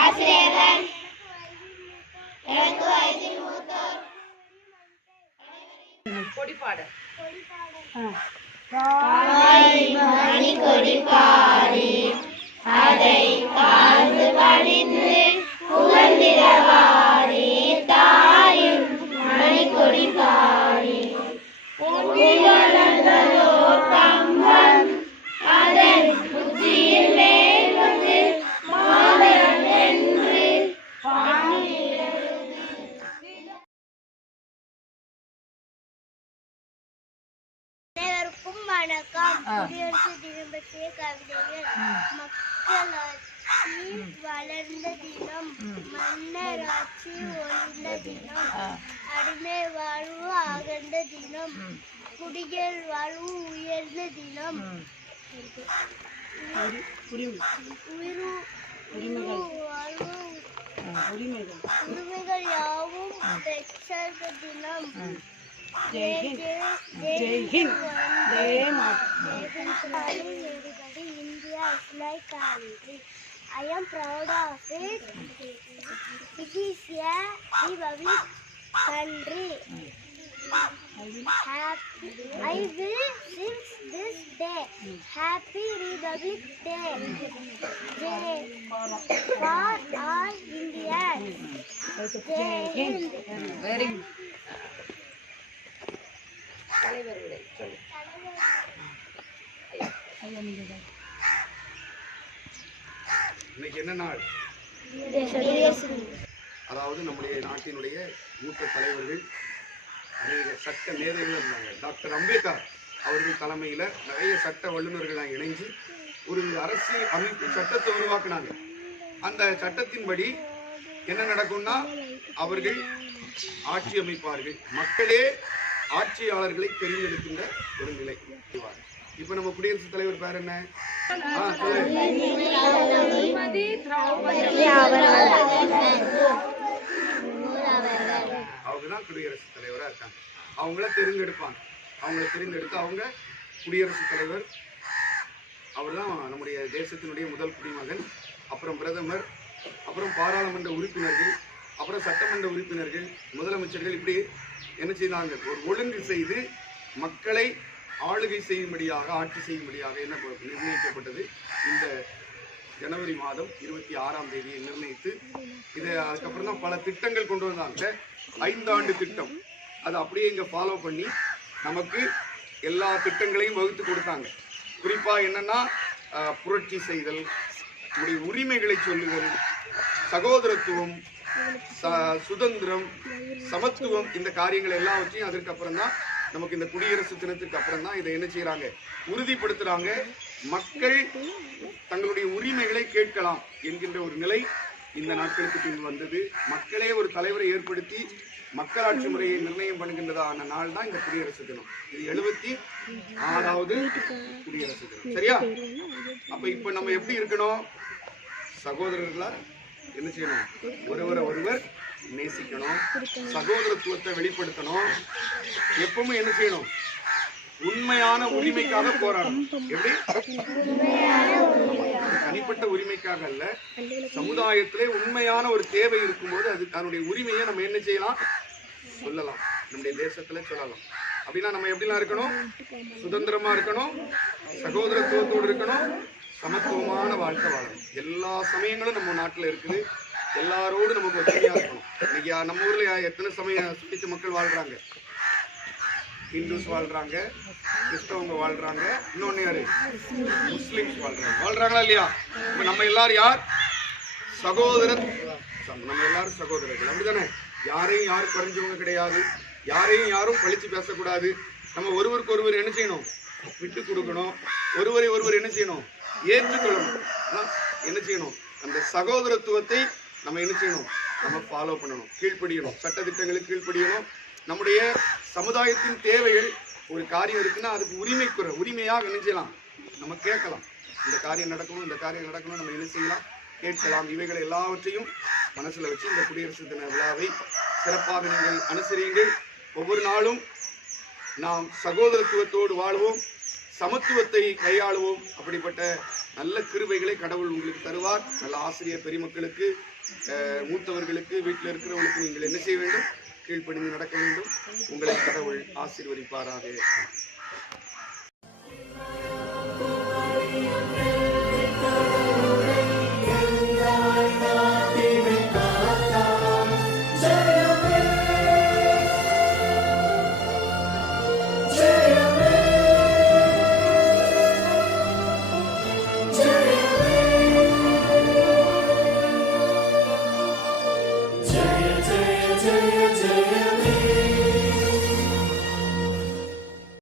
ஆசிரியர்கள், எனக்கு வயதில் மூத்தோர், கொடிப்பாடு. மணி கொடி பாடி அதை காந்து படித்து புகழ்ந்திடவாரி தாயும் மணி கொடி பாடி கம்பம் அதன் உச்சியில் மேல் வந்து மாதம் என்று அனைவருக்கும் வணக்கம். குடியரசு தினம் பற்றிய கவிதைகள். மக்களாட்சி வளர்ந்த தினம், மன்னராட்சி ஒழிந்த தினம், அடிமை வாழ்வு அகன்ற தினம், குடிகள் வாழ்வு உயர்ந்த தினம், உரிமைகள் யாவும் பெற்ற தினம். India is my country. I am proud of it. It is a republic country. I will sing this day. Happy Republic Day. Jai for all Indians. Jai Hind. Very good. தலைவர்களே சொல்லு. இன்னைக்கு என்ன நாள்? அதாவது நம்முடைய நாட்டினுடைய மூத்த தலைவர்கள் நிறைய சட்ட மேதைகள் இருந்தாங்க. டாக்டர் அம்பேத்கர் அவர்கள் தலைமையில் நிறைய சட்ட வல்லுநர்களாக இணைஞ்சு ஒரு அரசியல் அமைப்பு சட்டத்தை உருவாக்குனாங்க. அந்த சட்டத்தின்படி என்ன நடக்கும்னா அவர்கள் ஆட்சி அமைப்பார்கள். மக்களே ஆட்சியாளர்களை தேர்ந்தெடுக்கின்ற ஒரு நிலை. இப்ப நம்ம குடியரசுத் தலைவர் பேர் என்ன? அவங்கதான் குடியரசுத் தலைவரா இருக்காங்க. அவங்கள தேர்ந்தெடுப்பாங்க. அவங்கள தேர்ந்தெடுத்து அவங்க குடியரசுத் தலைவர். அவர் தான் நம்முடைய தேசத்தினுடைய முதல் குடிமகன். அப்புறம் பிரதமர், அப்புறம் பாராளுமன்ற உறுப்பினர்கள், அப்புறம் சட்டமன்ற உறுப்பினர்கள், முதலமைச்சர்கள், இப்படி என்ன செய்தாங்க? ஒரு ஒழுங்கு செய்து மக்களை ஆளுகை செய்யும்படியாக, ஆட்சி செய்யும்படியாக என்ன நிர்ணயிக்கப்பட்டது. இந்த ஜனவரி மாதம் 26ஆம் தேதியை நிர்ணயித்து இதை அதுக்கப்புறம் தான் பல திட்டங்கள் கொண்டு வந்தாங்க. 5 ஆண்டு திட்டம். அதை அப்படியே இங்கே ஃபாலோ பண்ணி நமக்கு எல்லா திட்டங்களையும் வகுத்து கொடுத்தாங்க. குறிப்பாக என்னன்னா புரட்சி செய்தல், நம்முடைய உரிமைகளை சொல்லுதல், சகோதரத்துவம், சுதந்திரம், சமத்துவம், இந்த காரியங்கள் எல்லாவற்றையும் அதற்கப்புறம் தான் நமக்கு இந்த குடியரசு தினத்துக்கு அப்புறம் தான் இதை என்ன செய்யறாங்க, உறுதிப்படுத்துறாங்க. மக்கள் தங்களுடைய உரிமைகளை கேட்கலாம் என்கின்ற ஒரு நிலை இந்த நாட்களுக்கு பின் வந்தது. மக்களே ஒரு தலைவரை ஏற்படுத்தி மக்களாட்சி முறையை நிர்ணயம் பண்ணுகின்றதான நாள் தான் இந்த குடியரசு தினம். இது 76வது குடியரசு தினம். சரியா? அப்ப இப்ப நம்ம எப்படி இருக்கணும்? சகோதரர்களா என்ன செய்யணும்? ஒருவரை ஒருவர் நேசிக்கணும், சகோதரத்துவத்தை வெளிப்படுத்தணும். எப்பவுமே என்ன செய்யணும்? உண்மையான உரிமைக்காக போராடணும். எப்படி? தனிப்பட்ட உரிமைக்காக அல்ல, சமுதாயத்திலே உண்மையான ஒரு தேவை இருக்கும்போது அது அதனுடைய உரிமையை நம்ம என்ன செய்யலாம்? சொல்லலாம். நம்முடைய தேசத்துல சொல்லலாம். அப்படின்னா நம்ம எப்படிலாம் இருக்கணும்? சுதந்திரமா இருக்கணும், சகோதரத்துவத்தோடு இருக்கணும், சமத்துவமான வாழ்க்கை வாழணும். எல்லா சமயங்களும் நம்ம நாட்டில் இருக்குது. எல்லாரோடும் நமக்கு ஒற்றுமையா இருக்கணும். இன்னைக்கு நம்ம ஊர்ல எத்தனை சமய சுத்தித்து மக்கள் வாழ்றாங்க? ஹிந்துஸ் வாழ்றாங்க, கிறிஸ்தவங்க வாழ்றாங்க, இன்னொன்னு யாரு? முஸ்லிம்ஸ் வாழ்றாங்களா இல்லையா? இப்ப நம்ம எல்லாரும் யார்? சகோதரர். நம்ம எல்லாரும் சகோதரர்கள். அப்படித்தானே? யாரையும் யாரும் குறைஞ்சவங்க கிடையாது. யாரையும் யாரும் பழிச்சு பேசக்கூடாது. நம்ம ஒருவருக்கு ஒருவர் என்ன செய்யணும்? விட்டு கொடுக்கணும். ஒருவரை ஒருவர் என்ன செய்யணும்? ஏற்றுக்கொள்ளணும். என்ன செய்யணும்? அந்த சகோதரத்துவத்தை நம்ம என்ன செய்யணும்? நம்ம ஃபாலோ பண்ணணும், கீழ்ப்படியணும், சட்டத்திட்டங்களுக்கு கீழ்ப்படியணும். நம்முடைய சமுதாயத்தின் தேவைகள் ஒரு காரியம் இருக்குன்னா அதுக்கு உரிமையாக என்ன செய்யலாம்? நம்ம கேட்கலாம். இந்த காரியம் நடக்கணும், இந்த காரியம் நடக்கணும், நம்ம என்ன செய்யலாம்? கேட்கலாம். இவைகள் எல்லாவற்றையும் மனசுல வச்சு இந்த குடியரசு தின விழாவை சிறப்பாக நீங்கள் அனுசரியுங்கள். ஒவ்வொரு நாளும் நாம் சகோதரத்துவத்தோடு வாழ்வோம், சமத்துவத்தை கையாளுவோம். அப்படிப்பட்ட நல்ல கிருபைகளை கடவுள் உங்களுக்கு தருவார். நல்ல ஆசிரியர் பெருமக்களுக்கு, மூத்தவர்களுக்கு, வீட்டில் இருக்கிறவர்களுக்கு நீங்கள் என்ன செய்ய வேண்டும்? கீழ்ப்படிந்து நடக்க வேண்டும். உங்களை கடவுள் ஆசீர்வதிப்பாராக.